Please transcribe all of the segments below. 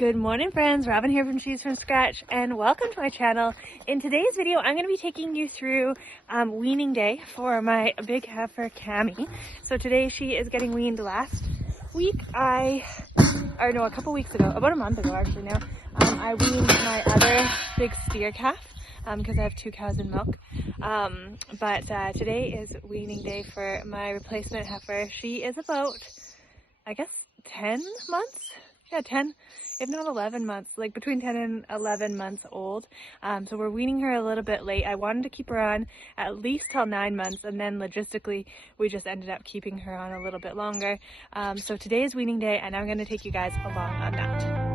Good morning friends, Robin here from Cheese from Scratch and welcome to my channel. In today's video I'm going to be taking you through weaning day for my big heifer Cammy. So today she is getting weaned. Last week a couple weeks ago, about a month ago actually now, I weaned my other big steer calf because I have 2 cows in milk. But today is weaning day for my replacement heifer. She is about, I guess, 10 months? Yeah, 10, if not 11 months, like between 10 and 11 months old. So we're weaning her a little bit late. I wanted to keep her on at least till 9 months, and then logistically we just ended up keeping her on a little bit longer. So today is weaning day and I'm going to take you guys along on that.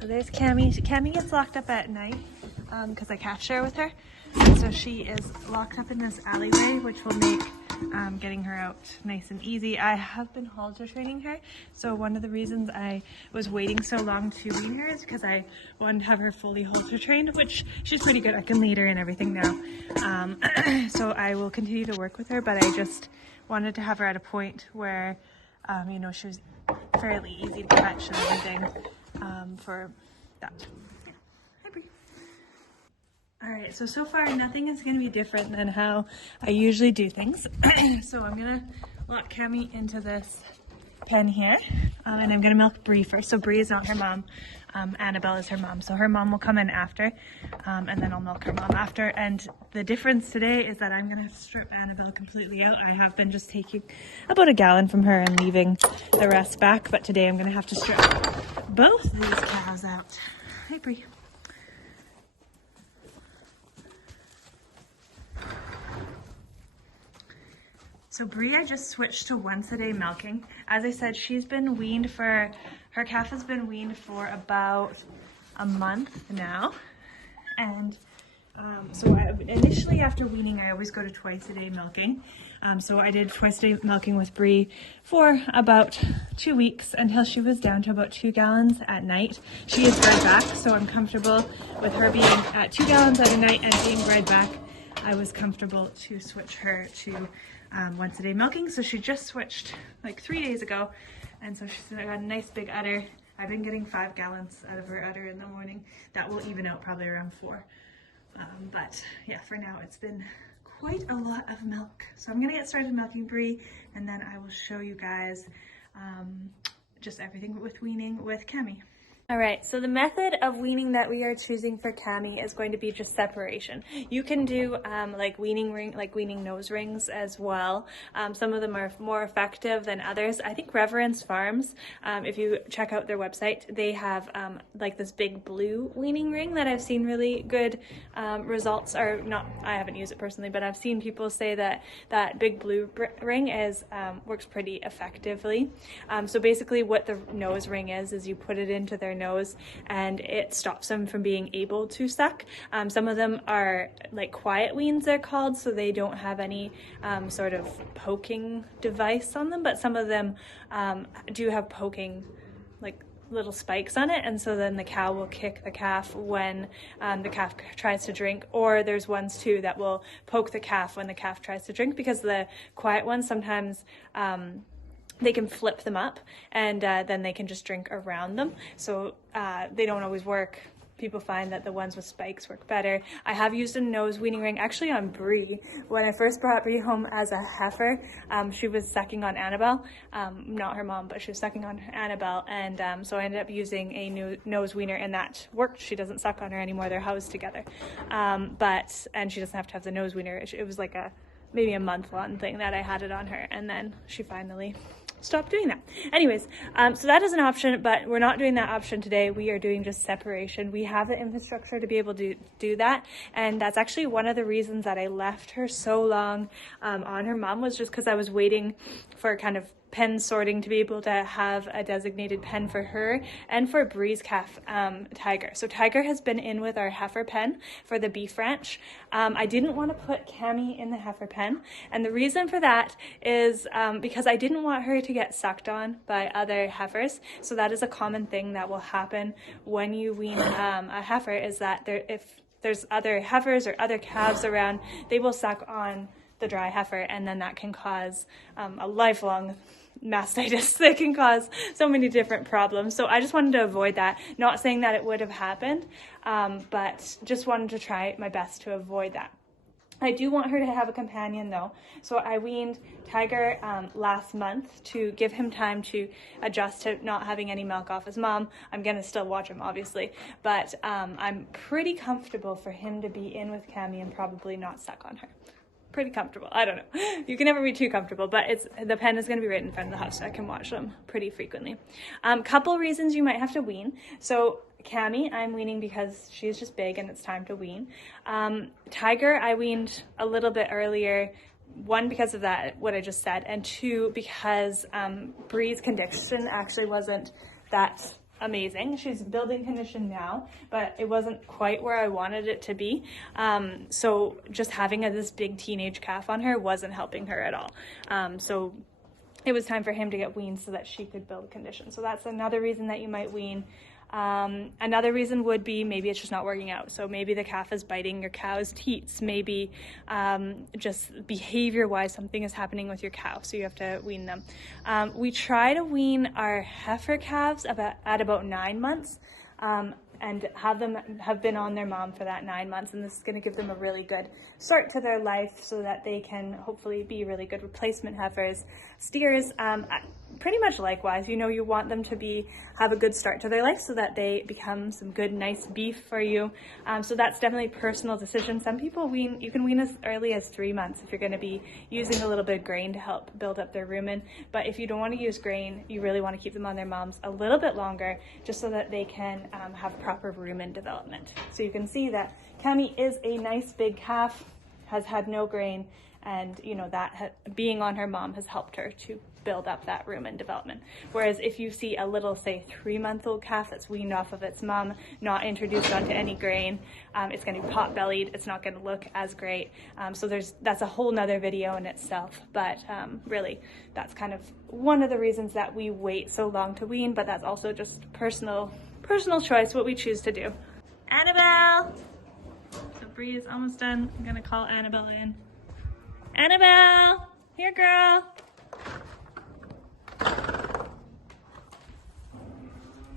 So there's Cammy. Cammy gets locked up at night because I calf share with her. So she is locked up in this alleyway, which will make getting her out nice and easy. I have been halter training her. So one of the reasons I was waiting so long to wean her is because I wanted to have her fully halter trained, which she's pretty good. I can lead her and everything now. So I will continue to work with her, but I just wanted to have her at a point where, you know, she was fairly easy to catch and everything. For that. Yeah. Hi, Bree. Alright, so far nothing is going to be different than how I usually do things. So I'm going to lock Cammy into this pen here, and I'm going to milk Bree first. So Bree is not her mom. Annabelle is her mom. So her mom will come in after, and then I'll milk her mom after. And the difference today is that I'm going to have to strip Annabelle completely out. I have been just taking about a gallon from her and leaving the rest back, but today I'm going to have to strip both these cows out. Hey, Bree. So Bree, I just switched to once a day milking. As I said, she's been weaned for, her calf has been weaned for about a month now. And so initially after weaning, I always go to twice a day milking. So I did twice a day milking with Bree for about 2 weeks until she was down to about 2 gallons at night. She is bred back, so I'm comfortable with her being at 2 gallons at a night and being bred back. I was comfortable to switch her to once a day milking. So she just switched like 3 days ago, and so she's got a nice big udder. I've been getting 5 gallons out of her udder in the morning. That will even out probably around 4. But yeah, for now it's been quite a lot of milk. So I'm gonna get started milking Bree, and then I will show you guys just everything with weaning with Cammy. Alright, so the method of weaning that we are choosing for Cammy is going to be just separation. You can do like weaning nose rings as well. Some of them are more effective than others. I think Reverence Farms, if you check out their website, they have like this big blue weaning ring that I've seen really good results, or not, I haven't used it personally, but I've seen people say that that big blue ring is works pretty effectively. So basically what the nose ring is you put it into their nose and it stops them from being able to suck. Some of them are like quiet weans, they're called, so they don't have any sort of poking device on them, but some of them do have poking, like little spikes on it, and so then the cow will kick the calf when the calf tries to drink, or there's ones too that will poke the calf when the calf tries to drink, because the quiet ones sometimes they can flip them up, and then they can just drink around them. So they don't always work. People find that the ones with spikes work better. I have used a nose weaning ring actually on Bree. When I first brought Bree home as a heifer, she was sucking on Annabelle. Not her mom, but she was sucking on Annabelle. And so I ended up using a new nose weaner, and that worked. She doesn't suck on her anymore. They're housed together. And she doesn't have to have the nose weaner. It was like maybe a month-long thing that I had it on her, and then she finally stop doing that. Anyways, so that is an option, but we're not doing that option today. We are doing just separation. We have the infrastructure to be able to do that, and that's actually one of the reasons that I left her so long on her mom, was just because I was waiting for kind of pen sorting to be able to have a designated pen for her and for Bree's calf, Tiger. So Tiger has been in with our heifer pen for the beef ranch. I didn't want to put Cammy in the heifer pen, and the reason for that is because I didn't want her to get sucked on by other heifers. So that is a common thing that will happen when you wean a heifer, is that if there's other heifers or other calves around, they will suck on the dry heifer, and then that can cause a lifelong mastitis that can cause so many different problems. So I just wanted to avoid that. Not saying that it would have happened, but just wanted to try my best to avoid that. I do want her to have a companion though. So I weaned Tiger last month to give him time to adjust to not having any milk off his mom. I'm gonna still watch him obviously, but I'm pretty comfortable for him to be in with Cammy and probably not suck on her. Pretty comfortable. I don't know. You can never be too comfortable, but the pen is going to be right in front of the house, so I can watch them pretty frequently. Couple reasons you might have to wean. So Cammy, I'm weaning because she's just big and it's time to wean. Tiger, I weaned a little bit earlier. One, because of that, what I just said, and two, because Bree's condition actually wasn't that amazing. She's building condition now, but it wasn't quite where I wanted it to be. So just having this big teenage calf on her wasn't helping her at all. So it was time for him to get weaned so that she could build condition. So that's another reason that you might wean. Another reason would be maybe it's just not working out. So maybe the calf is biting your cow's teats. Maybe just behavior-wise something is happening with your cow, so you have to wean them. We try to wean our heifer calves at about 9 months. And have been on their mom for that 9 months, and this is going to give them a really good start to their life so that they can hopefully be really good replacement heifers. Steers, pretty much likewise, you want them to have a good start to their life so that they become some good, nice beef for you. So that's definitely a personal decision. Some people you can wean as early as 3 months if you're going to be using a little bit of grain to help build up their rumen. But if you don't want to use grain, you really want to keep them on their moms a little bit longer, just so that they can have proper rumen development. So you can see that Cammy is a nice big calf, has had no grain, and that being on her mom has helped her to build up that rumen development. Whereas if you see a little, say, 3-month-old calf that's weaned off of its mom, not introduced onto any grain, it's going to be pot-bellied, it's not going to look as great. So that's a whole nother video in itself, but really that's kind of one of the reasons that we wait so long to wean, but that's also just personal choice, what we choose to do. Annabelle! So Bree is almost done. I'm gonna call Annabelle in. Annabelle! Here, girl!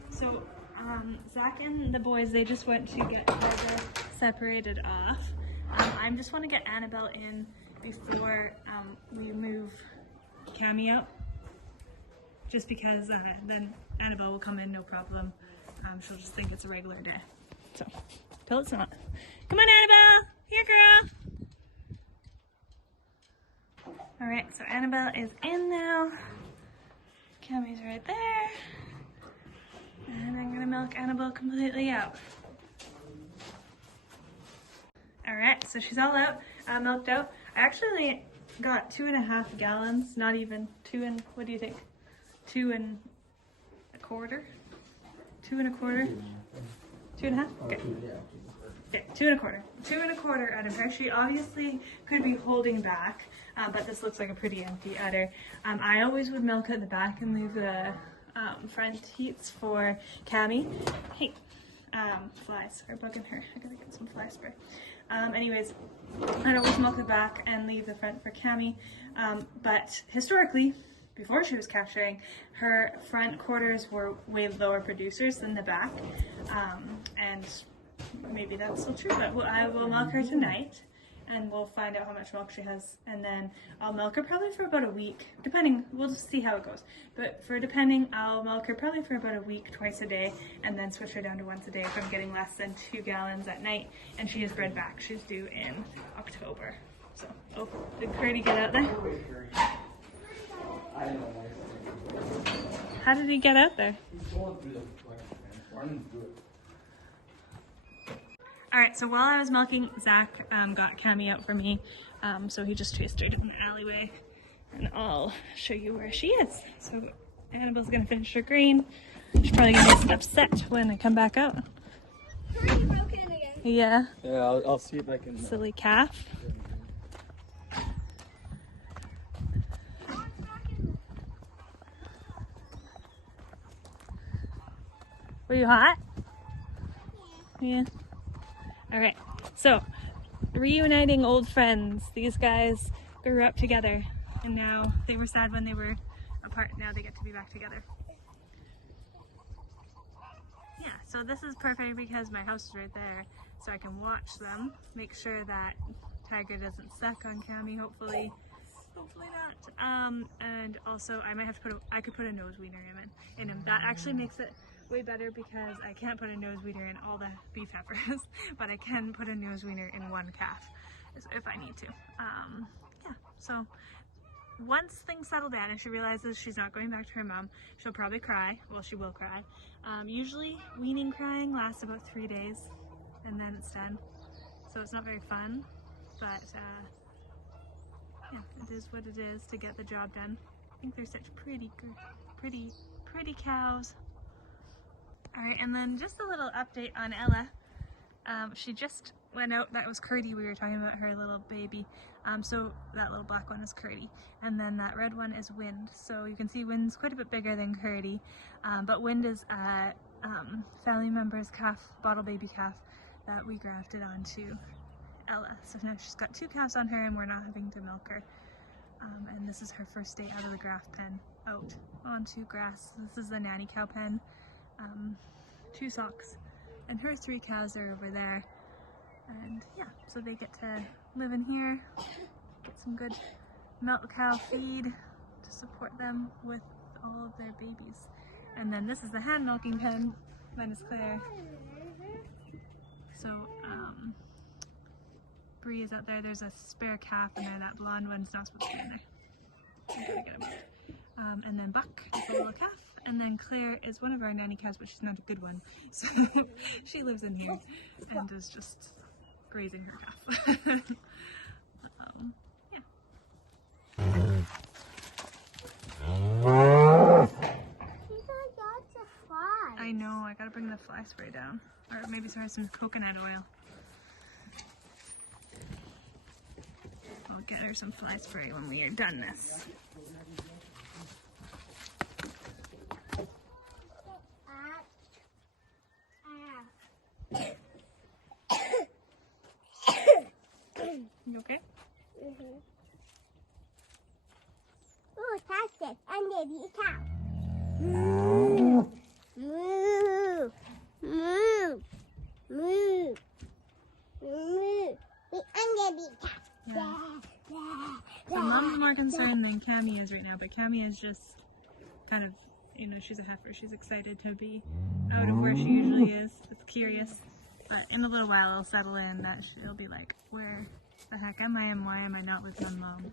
So Zach and the boys, they just went to get Tiger separated off. I just want to get Annabelle in before we move Cammy out, just because then Annabelle will come in no problem. She'll just think it's a regular day. So, till it's not. Come on, Annabelle! Here, girl! Alright, so Annabelle is in now. Cammy's right there. And I'm gonna milk Annabelle completely out. Alright, so she's all out, milked out. I actually got 2.5 gallons, not even what do you think? 2 1/4? 2 1/4? 2.5? Okay. Okay, 2 1/4. 2 1/4 out of her. She obviously could be holding back, but this looks like a pretty empty udder. I always would milk at the back and leave the front teats for Cammy. Hey, flies are bugging her. I gotta get some fly spray. Anyways, I'd always milk the back and leave the front for Cammy. But historically, before she was calf sharing, her front quarters were way lower producers than the back. And maybe that's still true, but I will milk her tonight and we'll find out how much milk she has, and then I'll milk her probably for about a week, depending, we'll just see how it goes. But I'll milk her probably for about a week, twice a day, and then switch her down to once a day if I'm getting less than 2 gallons at night. And she is bred back. She's due in October. So, oh, did Curdy get out there? How did he get out there? Alright, so while I was milking, Zach got Cammy out for me. So he just chased her down the alleyway and I'll show you where she is. So Annabelle's gonna finish her grain. She's probably gonna get upset when I come back out. Yeah. Yeah, I'll see if I can. Silly calf. Were you hot? Yeah. Alright, so reuniting old friends. These guys grew up together and now they were sad when they were apart. Now they get to be back together. Yeah, so this is perfect because my house is right there, so I can watch them, make sure that Tiger doesn't suck on Cammy, hopefully not. And also I might have to I could put a nose weaner in him. That actually makes it way better because I can't put a nose weaner in all the beef heifers, but I can put a nose weaner in one calf if I need to. Yeah, so once things settle down and she realizes she's not going back to her mom, she'll probably cry. Well, she will cry. Usually weaning crying lasts about 3 days and then it's done. So it's not very fun, but yeah, it is what it is to get the job done. I think they're such pretty cows. Alright, and then just a little update on Ella. She just went out. That was Curdy. We were talking about her little baby. So that little black one is Curdy. And then that red one is Wind. So you can see Wind's quite a bit bigger than Curdy. But Wind is a family member's calf, bottle baby calf, that we grafted onto Ella. So now she's got 2 calves on her and we're not having to milk her. And this is her first day out of the graft pen, out onto grass. This is the nanny cow pen. 2 socks, and her 3 cows are over there, and yeah, so they get to live in here, get some good milk cow feed to support them with all of their babies. And then this is the hand milking pen. Mine is Claire. So Bree is out there. There's a spare calf in there. That blonde one's not supposed to be in there. I gotta get him out. And then Buck is the little calf. And then Claire is one of our nanny cows, but she's not a good one. So she lives in here and is just grazing her calf. Yeah. I know, I gotta bring the fly spray down. Or maybe try some coconut oil. I'll get her some fly spray when we are done this. You okay? Mm-hmm. Oh, that's it. I'm gonna be a cow. Moo. Moo. Moo. Moo. Moo. I'm gonna be a cow. Yeah. So Mom's more concerned than Cammy is right now, but Cammy is just kind of, you know, she's a heifer. She's excited to be out of where she usually is. It's curious. But in a little while it'll settle in that she'll be like, where the heck am I and why am I not with my mom?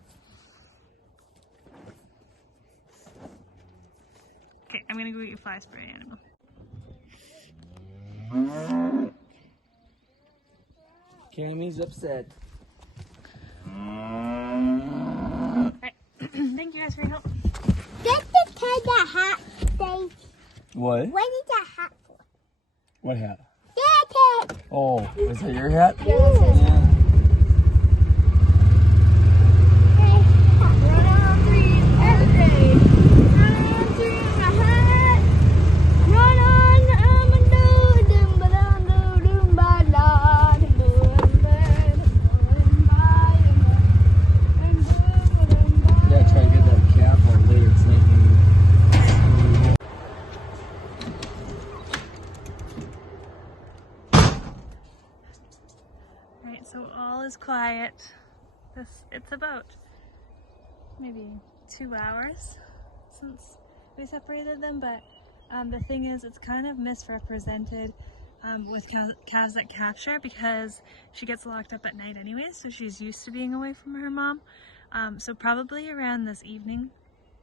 Okay, I'm gonna go get you fly spray, Annabelle. Cammy's upset. Alright, thank you guys for your help. Get the kind of hat thing. What? What is that hat for? What hat? That hat. Oh, is that your hat? Yeah. So all is quiet. It's about maybe 2 hours since we separated them, but the thing is, it's kind of misrepresented with calves that capture because she gets locked up at night anyway, so she's used to being away from her mom. So probably around this evening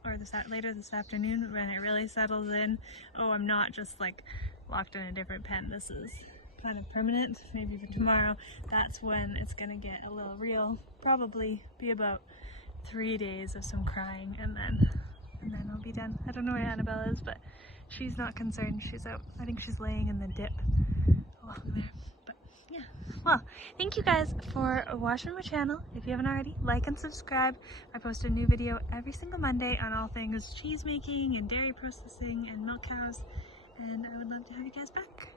or later this afternoon when it really settles in, oh, I'm not just like locked in a different pen, this is kind of permanent, maybe for tomorrow, that's when it's gonna get a little real. Probably be about 3 days of some crying, and then I'll be done. I don't know where Annabelle is, but she's not concerned. She's out. I think she's laying in the dip along there. But yeah. Well, thank you guys for watching my channel. If you haven't already, like and subscribe. I post a new video every single Monday on all things cheese making and dairy processing and milk cows, and I would love to have you guys back.